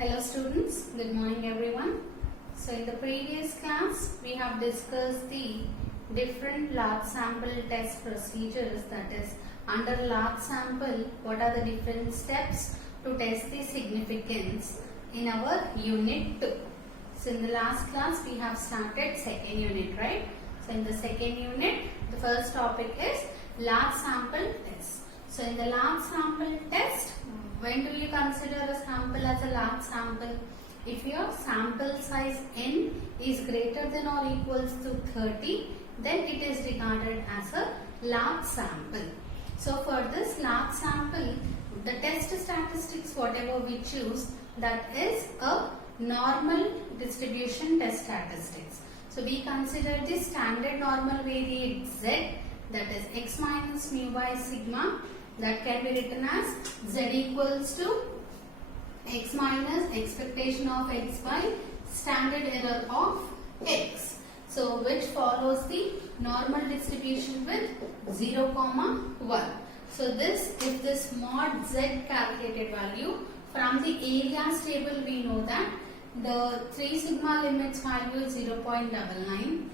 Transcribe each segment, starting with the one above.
Hello students, good morning everyone. So in the previous class we have discussed the different large sample test procedures, that is under large sample what are the different steps to test the significance in our unit 2. So in the last class we have started second unit, right? So in the second unit the first topic is large sample test. So in the large sample test, when do you consider a sample as a large sample? If your sample size n is greater than or equals to 30, then it is regarded as a large sample. So for this large sample, the test statistics whatever we choose, that is a normal distribution test statistics. So we consider the standard normal variate z, that is x minus mu by sigma, that can be written as z equals to x minus expectation of x by standard error of x. So which follows the normal distribution with 0, 1. So this, if this mod z calculated value from the areas table, we know that the 3 sigma limits value is 0.99.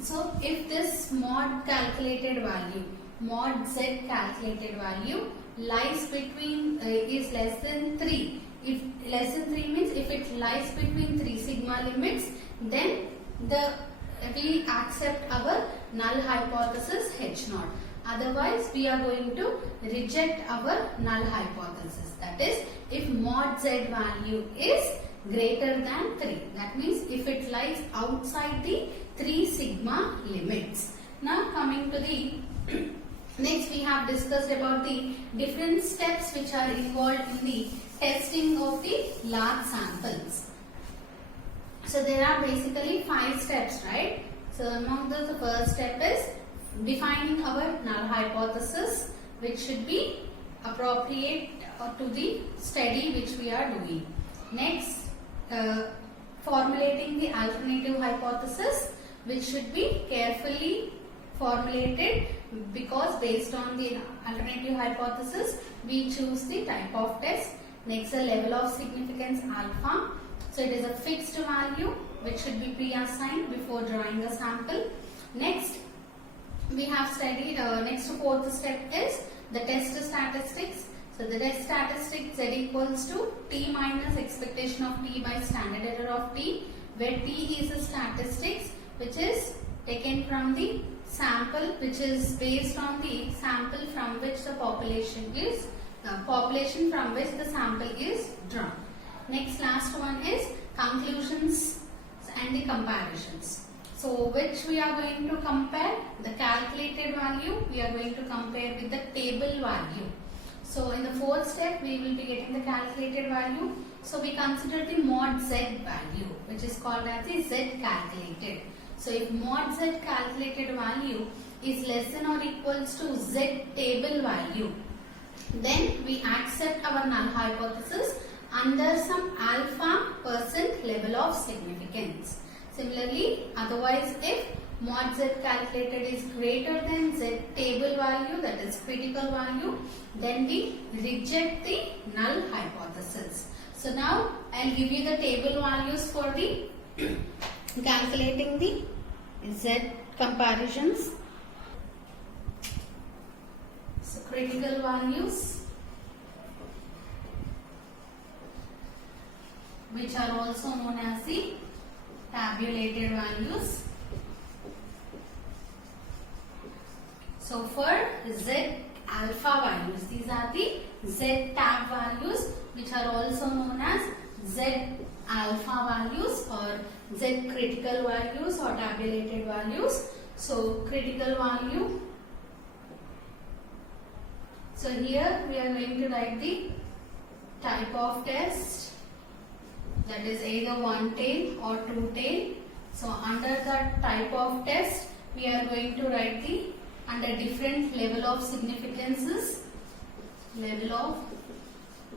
So if this mod calculated value, mod z calculated value lies between is less than 3. If less than 3 means if it lies between 3 sigma limits, then we accept our null hypothesis H0. Otherwise we are going to reject our null hypothesis. That is, if mod z value is greater than 3. That means if it lies outside the 3 sigma limits. Now coming to the next, we have discussed about the different steps which are involved in the testing of the large samples. So there are basically 5 steps, right? So among the first step is defining our null hypothesis, which should be appropriate to the study which we are doing. Next, formulating the alternative hypothesis, which should be carefully formulated, because based on the alternative hypothesis we choose the type of test. Next, the level of significance alpha. So it is a fixed value which should be pre-assigned before drawing a sample. Next, we have studied, next fourth step is the test statistics. So the test statistics z equals to t minus expectation of t by standard error of t, where t is the statistics which is taken from the sample, which is based on the sample from which the population from which the sample is drawn. Next, last one is conclusions and the comparisons. So which we are going to compare? The calculated value we are going to compare with the table value. So in the fourth step we will be getting the calculated value. So we consider the mod z value, which is called as the z calculated. So if mod z calculated value is less than or equals to z table value, then we accept our null hypothesis under some alpha % level of significance. Similarly, otherwise if mod z calculated is greater than z table value, that is critical value, then we reject the null hypothesis. So now I will give you the table values for the calculating the z comparisons. So critical values, which are also known as the tabulated values. So for z alpha values, these are the z tab values, which are also known as z alpha values or z critical values or tabulated values. So critical value. So here we are going to write the type of test, that is either one tail or two tail. So under that type of test we are going to write the under different level of significances, level of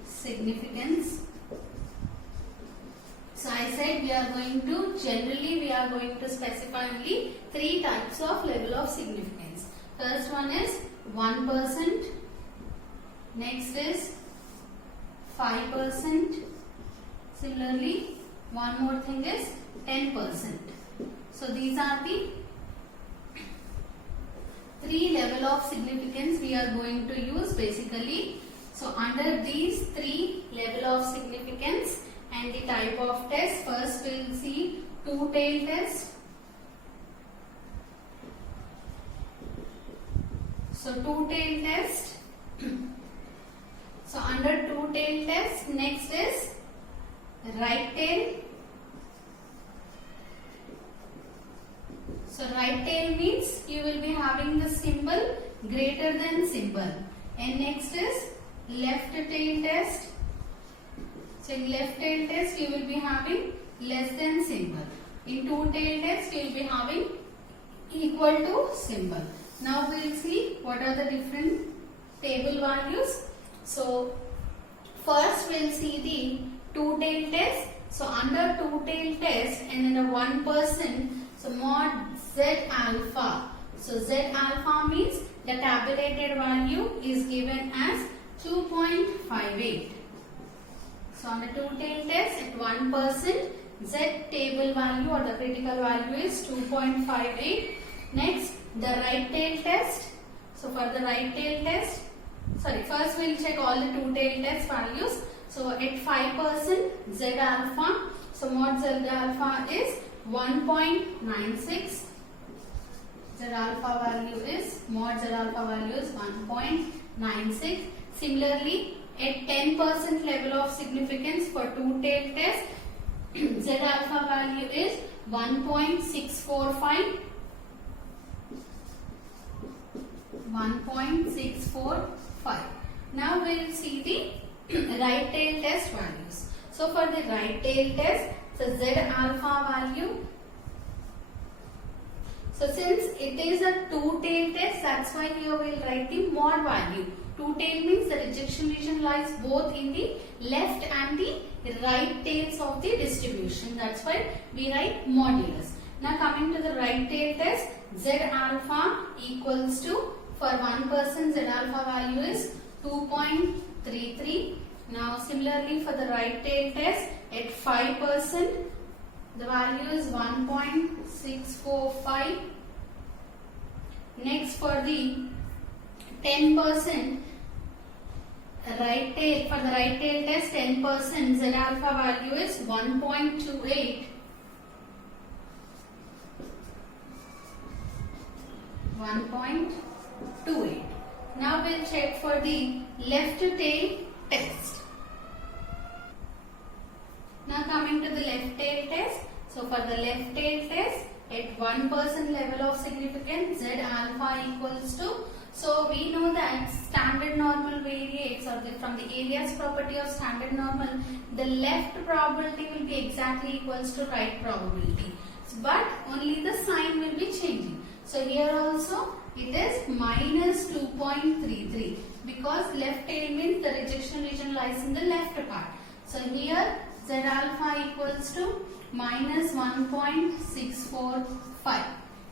significance. So I said we are going to, generally we are going to specify only 3 types of level of significance. First one is 1%, next is 5%, Similarly, one more thing is 10%. So these are the three level of significance we are going to use basically. So under these three level of significance and the type of test, first we will see two-tailed test. So two-tailed test. So under two-tailed test, next is right tail. So right tail means you will be having the symbol greater than symbol. And next is left tail test. So in left tail test you will be having less than symbol. In two tail test you will be having equal to symbol. Now we will see what are the different table values. So first we will see the two tail test. So under two tail test and under 1%, so mod Z alpha. So Z alpha means the tabulated value is given as 2.58. So on the two-tailed test at 1%, Z table value or the critical value is 2.58. Next, the right tail test. So for the right tail test, first we will check all the two-tailed test values. So at 5%, Z alpha. So mod Z alpha is 1.96. Z alpha value is, mod Z alpha value is 1.96. Similarly, at 10% level of significance for two-tailed test, Z alpha value is 1.645. 1.645. Now we will see the right tail test values. So for the right tail test, so Z alpha value. So since it is a two-tail test, that's why here we will write the mod value. Two-tail means the rejection region lies both in the left and the right tails of the distribution. That's why we write modulus. Now coming to the right tail test, Z alpha equals to, for 1% Z alpha value is 2.33. Now similarly for the right tail test at 5%, the value is 1.645. Next for the 10% right tail, for the right tail test 10%, Z alpha value is 1.28. 1.28. Now we'll check for the left tail test. Now coming to the left tail test. So for the left tail test at 1% level of significance, Z alpha equals to, so we know that standard normal variates, or from the alias property of standard normal, the left probability will be exactly equals to right probability, but only the sign will be changing. So here also it is minus 2.33 because left tail means the rejection region lies in the left part. So here Z alpha equals to minus 1.645.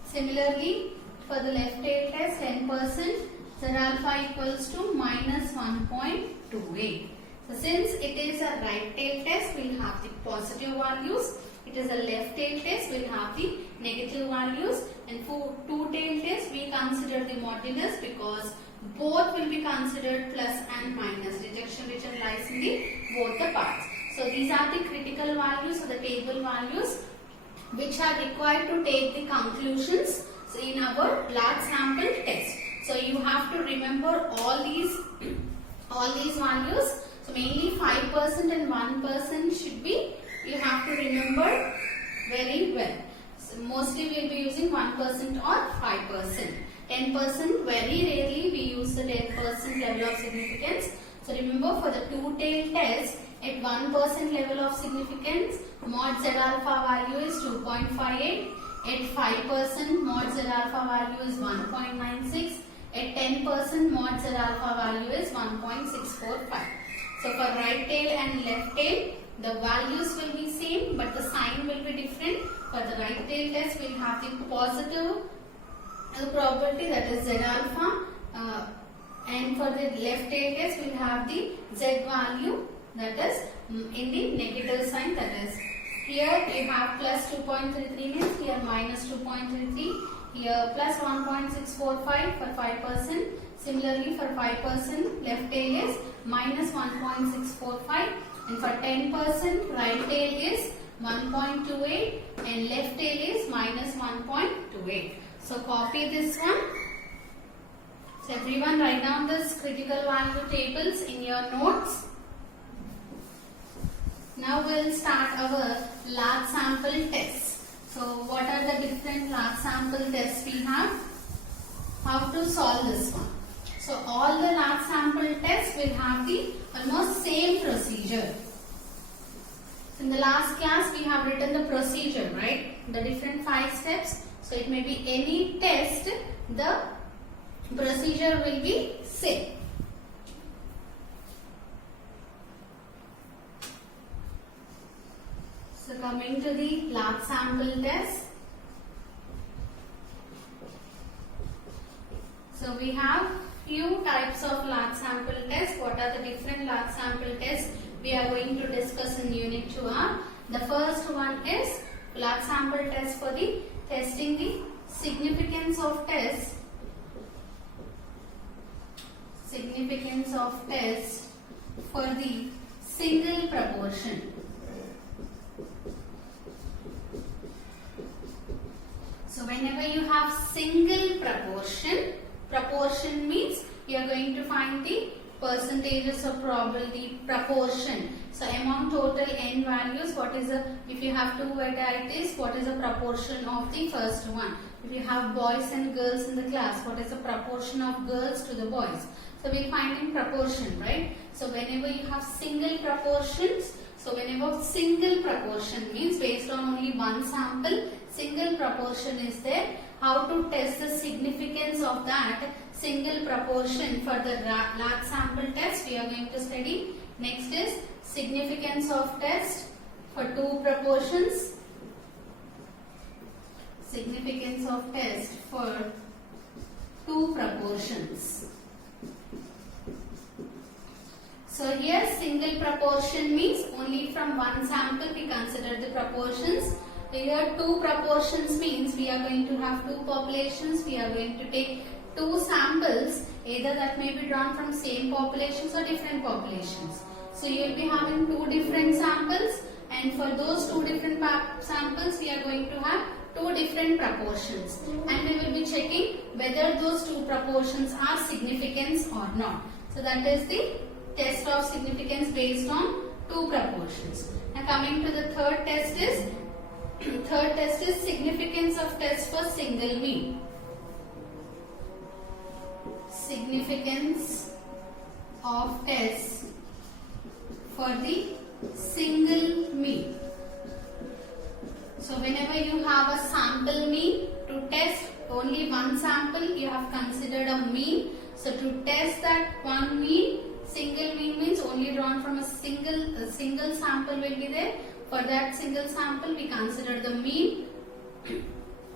Similarly, for the left tail test 10%, Z alpha equals to minus 1.28. So since it is a right tail test, we will have the positive values. It is a left tail test, we will have the negative values. And for two tail test, we consider the modulus because both will be considered plus and minus. Rejection region lies in the both the parts. So these are the critical values or the table values which are required to take the conclusions in our large sample test. So you have to remember all these values. So mainly 5% and 1% should be, you have to remember very well. So mostly we will be using 1% or 5%. 10% very rarely we use the 10% level of significance. So remember for the two-tailed test, at 1% level of significance, mod Z alpha value is 2.58. At 5%, mod Z alpha value is 1.96. At 10%, mod Z alpha value is 1.645. So for right tail and left tail, the values will be same, but the sign will be different. For the right tail test, we will have the positive probability, that is Z alpha, and for the left tail test, we will have the Z value that is in the negative sign, that is here we have plus 2.33 means here minus 2.33, here plus 1.645 for 5%. Similarly for 5% left tail is minus 1.645 and for 10% right tail is 1.28 and left tail is minus 1.28. So copy this one. So everyone write down this critical value tables in your notes. Now we will start our large sample test. So what are the different large sample tests we have? How to solve this one? So all the large sample tests will have the almost same procedure. In the last class we have written the procedure, right? The different 5 steps. So it may be any test, the procedure will be same. So coming to the large sample test. So we have few types of large sample tests. What are the different large sample tests we are going to discuss in unit 2R? The first one is large sample test for the testing the significance of test. Significance of test for the single proportion. So whenever you have single proportion means you are going to find the percentages of probability proportion. So among total n values, what is the, if you have 2 varieties, what is the proportion of the first one? If you have boys and girls in the class, what is the proportion of girls to the boys? So we find in proportion, right? So whenever you have single proportions, so whenever single proportion means based on only one sample, single proportion is there. How to test the significance of that single proportion for the large sample test we are going to study. Next is significance of test for 2 proportions. Significance of test for 2 proportions. So here single proportion means only from one sample we consider the proportions. Here 2 proportions means we are going to have 2 populations. We are going to take 2 samples, either that may be drawn from same populations or different populations. So you will be having 2 different samples, and for those 2 different samples we are going to have 2 different proportions, and we will be checking whether those 2 proportions are significant or not. So that is the test of significance based on 2 proportions. Now coming to the third test is significance of test for single mean. Significance of test for the single mean. So whenever you have a sample mean, to test only one sample you have considered a mean. So to test that one mean, single mean means only drawn from a single sample will be there. For that single sample we consider the mean.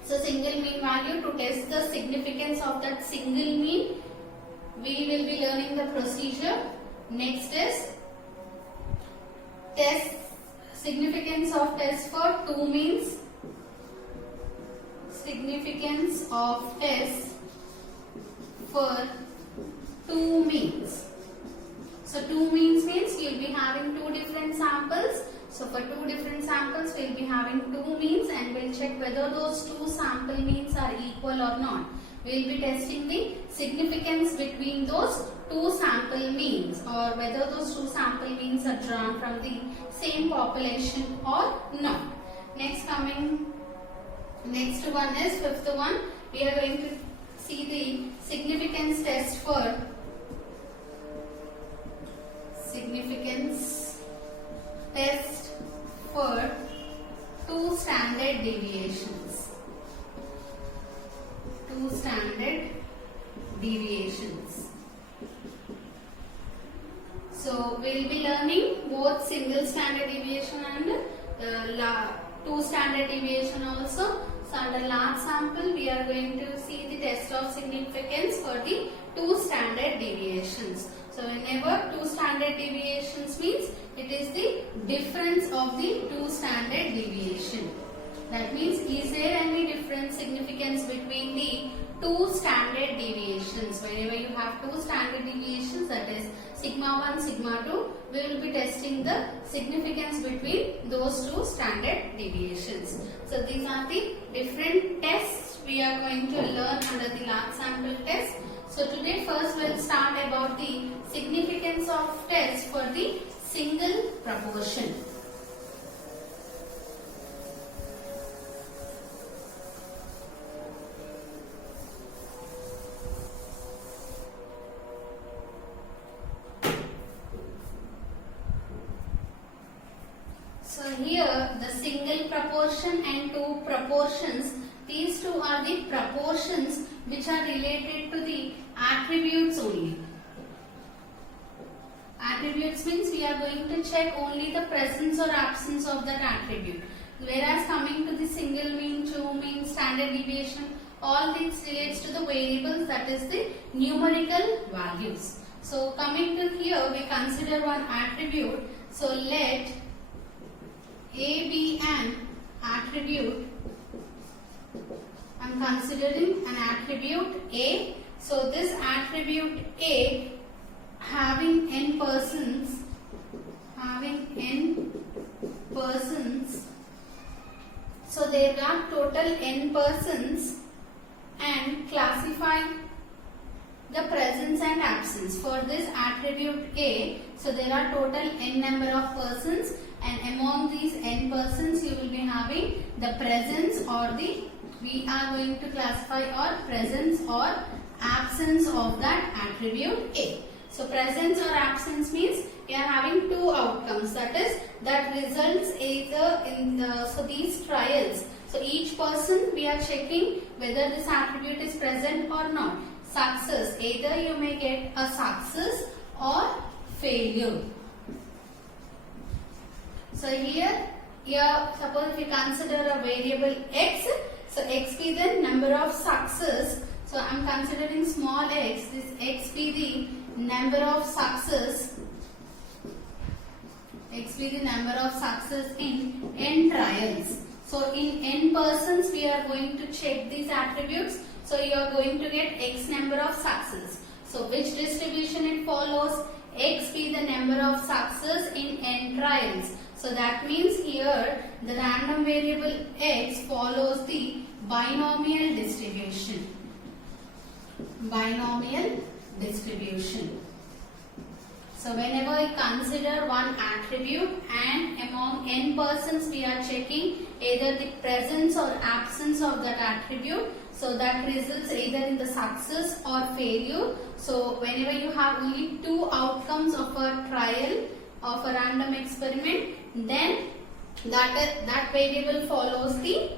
So single mean value, to test the significance of that single mean, we will be learning the procedure. Next is test significance of test for 2 means. Significance of test for 2 means. So 2 means you will be having 2 different samples. So for 2 different samples we will be having 2 means, and we will check whether those 2 sample means are equal or not. We will be testing the significance between those 2 sample means, or whether those 2 sample means are drawn from the same population or not. Next one is 5th one. We are going to see the significance test for for 2 standard deviations. 2 standard deviations. So we will be learning both single standard deviation and 2 standard deviation also. So under large sample we are going to see the test of significance for the 2 standard deviations. So whenever two standard deviations means it is the difference of the two standard deviation. That means is there any different significance between the two standard deviations? Whenever you have two standard deviations, that is sigma 1, sigma 2, we will be testing the significance between those two standard deviations. So these are the different tests we are going to learn under the large sample test. So today first we will start about the significance of test for the single proportion. So here the single proportion and two proportions, these two are the proportions which are related to the attributes only. Attributes means we are going to check only the presence or absence of that attribute. Whereas coming to the single mean, two mean, standard deviation, all this relates to the variables, that is the numerical values. So coming to here, we consider one attribute. So let A be an attribute. I am considering an attribute A. So this attribute A having n persons, so there are total n persons, and classify the presence and absence for this attribute A. So there are total n number of persons, and among these n persons you will be having the presence or the, we are going to classify or presence or absence of that attribute A. So presence or absence means we are having two outcomes, that is that results either in the, so these trials. So each person we are checking whether this attribute is present or not. Success, either you may get a success or failure. So here suppose if you consider a variable x, so x be the number of success. So I am considering small x, this x be the number of success, x be the number of success in n trials. So in n persons we are going to check these attributes. So you are going to get x number of success. So which distribution it follows? X be the number of success in n trials. So that means here the random variable x follows the binomial distribution. Binomial distribution. So whenever we consider one attribute and among n persons we are checking either the presence or absence of that attribute, so that results either in the success or failure. So whenever you have only two outcomes of a trial of a random experiment, then that variable follows the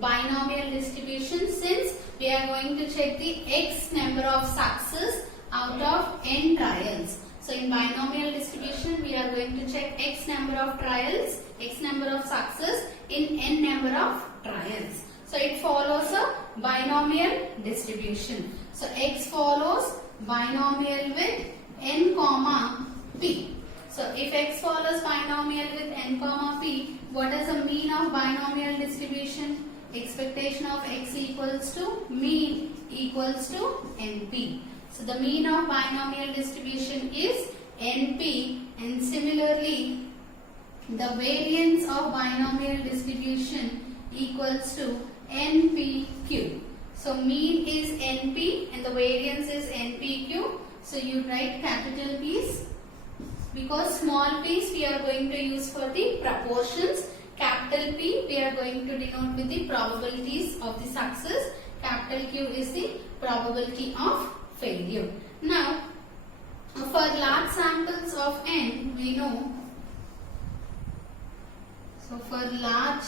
binomial distribution, since we are going to check the x number of success out of n trials. So in binomial distribution we are going to check x number of trials, x number of success in n number of trials. So it follows a binomial distribution. So x follows binomial with n comma p. So if x follows binomial with n comma p, what is the mean of binomial distribution? Expectation of x equals to mean equals to np. So the mean of binomial distribution is np, and similarly the variance of binomial distribution equals to npq. So mean is np and the variance is npq. So you write capital P's, because small p's we are going to use for the proportions. Capital P we are going to denote with the probabilities of the success. Capital Q is the probability of failure. Now for large samples of n we know, so for large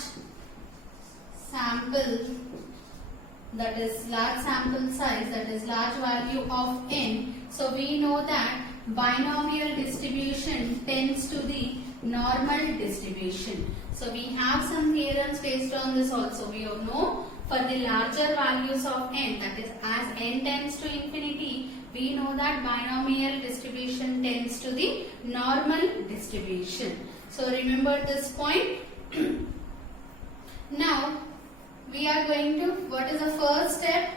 sample, that is large sample size, that is large value of n, so we know that binomial distribution tends to the normal distribution. So we have some theorems based on this also. We know for the larger values of n, that is as n tends to infinity, We know that binomial distribution tends to the normal distribution. So remember this point. Now we are going to, what is the first step?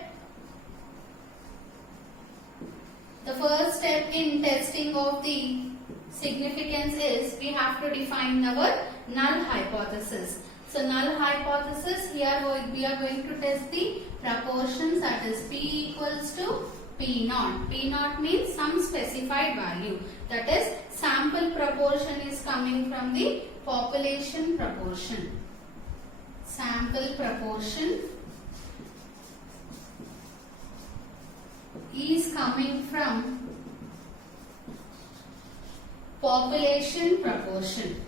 The first step in testing of the significance is we have to define our null hypothesis. So null hypothesis, here we are going to test the proportions, that is P equals to P naught. P naught means some specified value, that is sample proportion is coming from the population proportion. Sample proportion is coming from population proportion.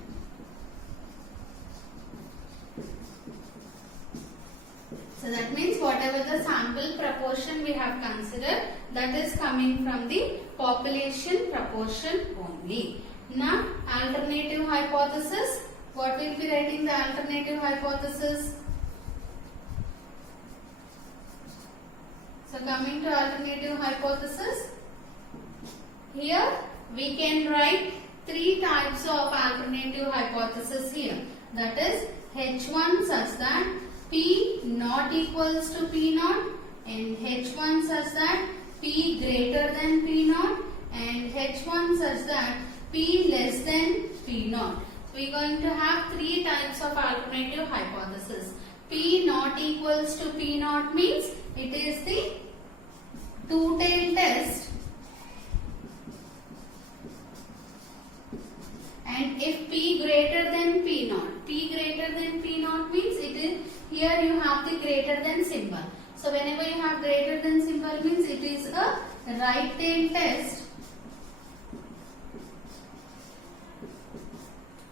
So that means whatever the sample proportion we have considered, that is coming from the population proportion only. Now alternative hypothesis, what will be writing the alternative hypothesis? So coming to alternative hypothesis, here we can write three types of alternative hypothesis here. That is H1 such that P not equals to P naught, and H1 such that P greater than P naught, and H1 such that P less than P naught. So we are going to have three types of alternative hypothesis. P not equals to P naught means it is the two-tailed test, and if P greater than P naught, P greater than P naught means it is, here you have the greater than symbol. So whenever you have greater than symbol means it is a right tail test.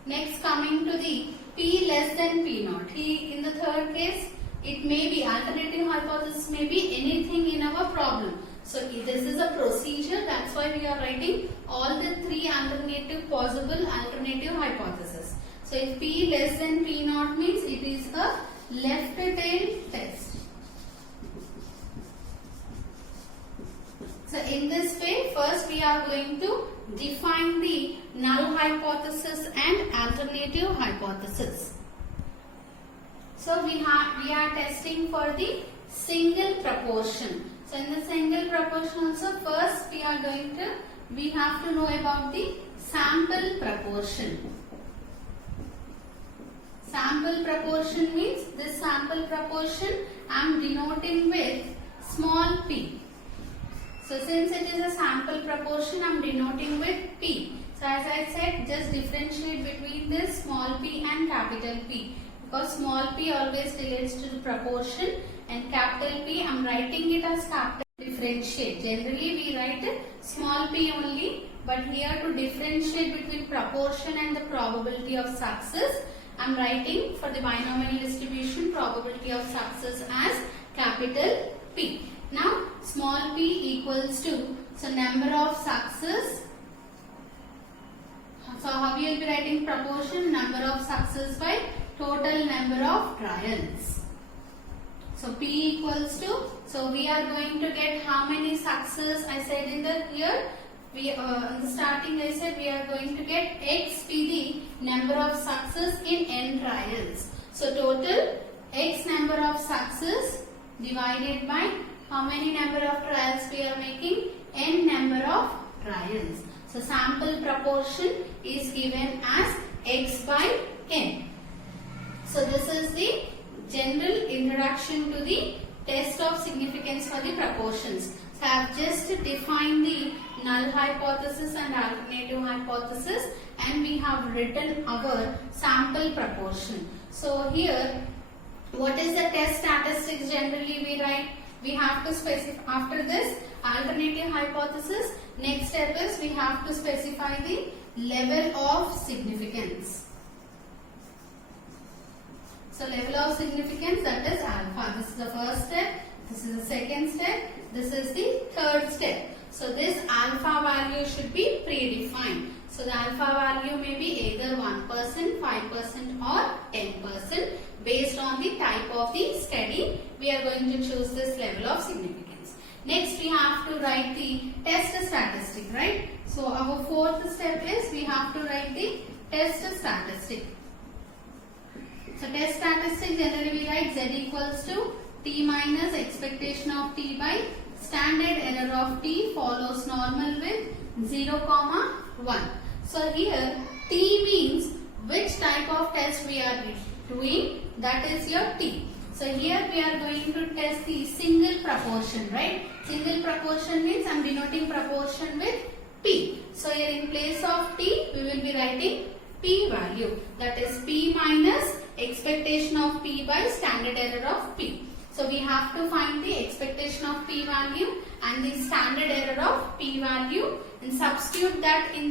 Next coming to the P less than P naught. In the third case, it may be alternative hypothesis, may be anything in our problem. So this is a procedure, that's why we are writing all the three possible alternative hypothesis. So if P less than P naught means it is a left tail test. So in this way, first we are going to define the null hypothesis and alternative hypothesis. So we are testing for the single proportion. So in the single proportion also, first we have to know about the sample proportion. Sample proportion means this sample proportion I am denoting with small p. So since it is a sample proportion, I am denoting with P. So as I said, just differentiate between this small p and capital P. Because small p always relates to the proportion and capital P I am writing it as capital. Differentiate. Generally we write small p only, but here to differentiate between proportion and the probability of success, I am writing for the binomial distribution probability of success as capital P. Now small p equals to, so number of success. So how we will be writing proportion? Number of success by total number of trials. So P equals to, so we are going to get how many success? I said in the here, in the starting I said we are going to get X be the number of success in n trials. So total X number of success divided by how many number of trials we are making? N number of trials. So sample proportion is given as X by N. So this is the general introduction to the test of significance for the proportions. So I have just defined the null hypothesis and alternative hypothesis, and we have written our sample proportion. So here, what is the test statistics generally we write? We have to specify, after this alternative hypothesis, next step is we have to specify the level of significance. So level of significance, that is alpha. This is the first step, this is the second step, this is the third step. So this alpha value should be predefined. So the alpha value may be either 1%, 5% or 10%. Based on the type of the study, we are going to choose this level of significance. Next we have to write the test statistic, right? So our fourth step is we have to write the test statistic. So test statistic generally we write z equals to t minus expectation of t by standard error of t follows normal with 0, 1. So here t means which type of test we are doing, that is your t. So here we are going to test the single proportion, right? Single proportion means I am denoting proportion with p. So here in place of t we will be writing p value, that is p minus expectation of p by standard error of p. So we have to find the expectation of p value and the standard error of p value and substitute that in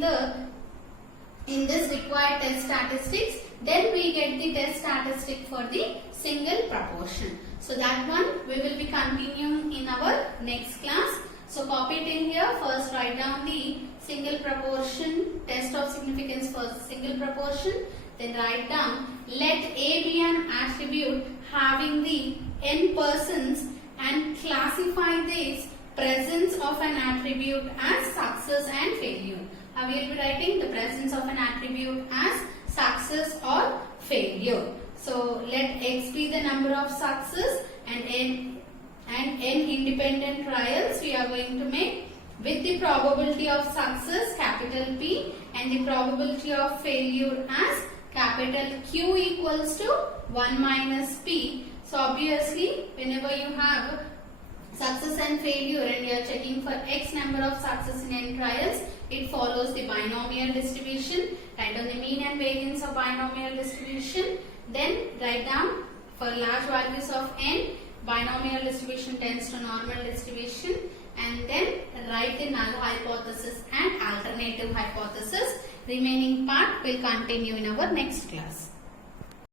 this required test statistics. Then we get the test statistic for the single proportion. So that one we will be continuing in our next class. So copy it in here. First write down the single proportion, test of significance for single proportion. Then write down let A be an attribute having the n persons and classify this presence of an attribute as success and failure. We will be writing the presence of an attribute as success or failure. So let x be the number of success and n independent trials we are going to make with the probability of success capital P and the probability of failure as capital Q equals to 1 minus P. So obviously whenever you have success and failure and you are checking for x number of success in n trials, it follows the binomial distribution. Write down the mean and variance of binomial distribution. Then write down for large values of n, binomial distribution tends to normal distribution, and then write the null hypothesis and alternative hypothesis. Remaining part will continue in our next class.